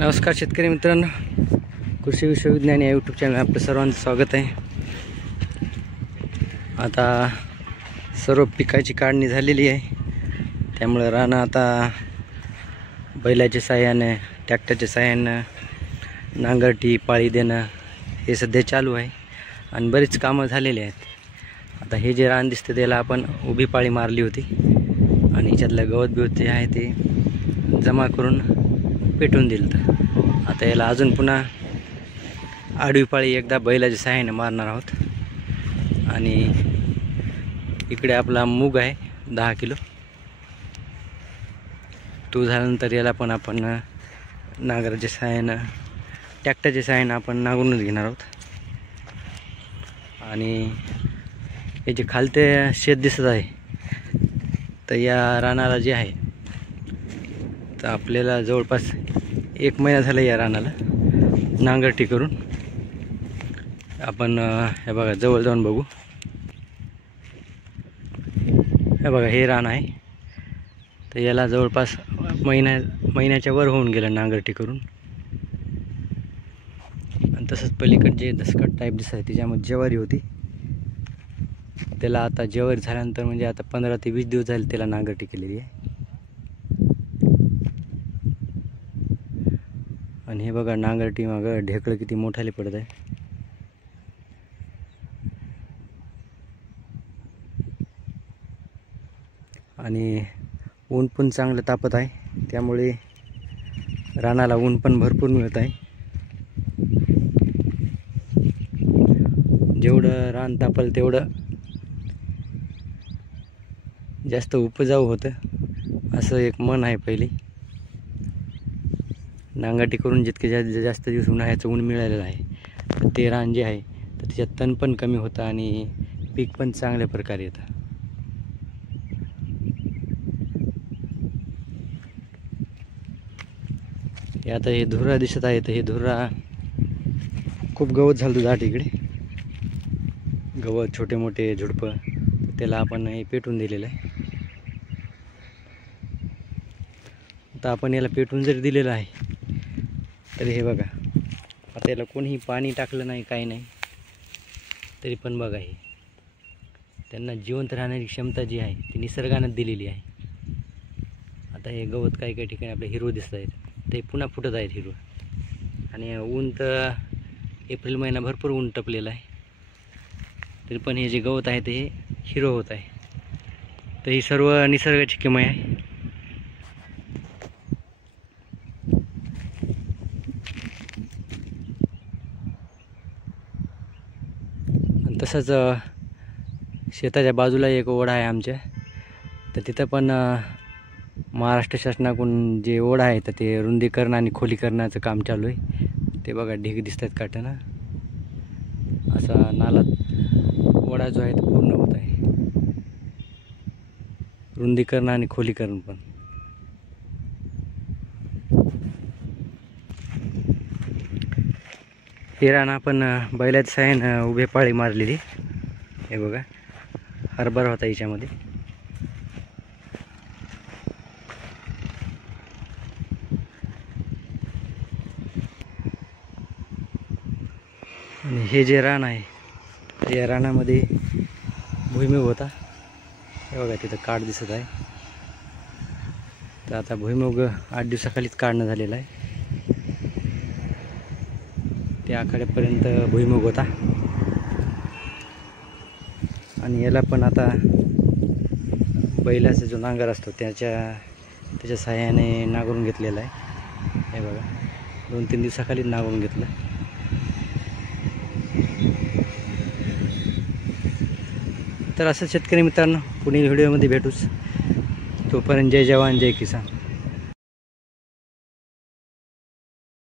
नमस्कार शेतकरी मित्रांनो, कृषी विश्वविज्ञान या यूट्यूब चॅनल आपलं सर्वांचं स्वागत आहे। आता सर्व पिकाची काढणी झालेली आहे, त्यामुळे रान आता बैलाच्या साहाय्याने ट्रॅक्टरच्या साहाय्याने नांगरटी पाळी देणं हे सध्या चालू आहे आणि बरीच कामं झालेली आहेत। आता हे जे रान दिसते त्याला आपण उभी पाळी मारली होती आणि याच्यातलं गवत बिवत जे आहे ते जमा करून पेटून दिलं। आता याला अजून पुन्हा आडवी पाळी एकदा बैलाच्या सहाय्याने मारणार आहोत। आणि इकडे आपला मूग आहे 10 किलो, तो झाल्यानंतर याला पण आपण नांगराच्या सहाय्याने ट्रॅक्टरच्या सहाय्याने आपण नांगरूनच घेणार आहोत। आणि हे जे खालते शेत दिसत आहे तर या रानाला जे आहे तर आपल्याला जवळपास 1 महिना झाला या रानाला नांगरटी करून। आपण हे बघा जवळ जाऊन बघू, हे बघा हे रान आहे तर याला जवळपास महिन्याच्या वर होऊन गेलं नांगरटी करून। आणि तसंच पलीकडे जे दसकट टाईप दिसत आहे त्याच्यामध्ये ज्वारी होती, त्याला आता ज्वारी झाल्यानंतर म्हणजे आता 15 ते 20 दिवस झाले त्याला नांगरटी केलेली आहे। आणि हे बघा नांगरटी मागं ढेकळं किती मोठाले पडत आहे। आणि ऊन पण चांगलं तापत आहे, त्यामुळे रानाला ऊन पण भरपूर मिळत आहे। जेवढं रान तापल तेवढं जास्त उपजाऊ होतं असं एक मन आहे पहिली। नांगरटी करून जितके जास्त दिवस उन्हाळ्याचं ऊन मिळालेलं आहे तर ते रान जे आहे तर त्याच्यात तण पण कमी होतं आणि पीक पण चांगल्या प्रकारे येतं। हे आता हे धुरा दिसत आहे तर हे धुरा खूप गवत झालं दाट, इकडे गवत छोटे मोठे झुडपं, त्याला आपण हे पेटून दिलेलं आहे। आता आपण याला पेटून जरी दिलेलं आहे तरी हे बघा आता याला कोणीही पाणी टाकलं नाही काही नाही तरी पण बघा हे त्यांना जिवंत राहण्याची क्षमता जी आहे ती निसर्गानं दिलेली आहे। आता हे गवत काही काही ठिकाणी आपले हिरवं दिसत आहेत ते पुन्हा फुटत आहेत हिरवं। आणि ऊन तर एप्रिल महिना भरपूर ऊन टपलेलं आहे तरी पण हे जे गवत आहे ते हिरवं होत आहे। तर ही सर्व निसर्गाची किमया आहे। तसंच शेताच्या बाजूला एक ओढा आहे आमच्या, तर तिथं पण महाराष्ट्र शासनाकडून जे ओढा आहे तर ते रुंदीकरण आणि खोलीकरणाचं काम चालू आहे। ते बघा ढीग दिसत आहेत काठानं, असा नाला ओढा जो आहे तो पूर्ण होत आहे, रुंदीकरण आणि खोलीकरण पण। हे रान आपण बैलाच्या साहाय्यानं उभे पाळी मारलेली, हे बघा हरभरा होता याच्यामध्ये। आणि हे जे रान आहे या रानामध्ये भुईमूग होता, हे बघा तिथं काठ दिसत आहे। तर आता भुईमूग 8 दिवसाखालीच काढणं झालेलं आहे, त्या आखाड्यापर्यंत भुईमूग होता। आणि याला पण आता बैलाचा जो नांगर असतो त्याच्या साहाय्याने नांगरून घेतलेला आहे। हे बघा 2-3 दिवसाखाली नांगरून घेतलं। तर असं शेतकरी मित्रांनो, पुढील व्हिडिओमध्ये भेटूच, तोपर्यंत जय जवान जय किसान।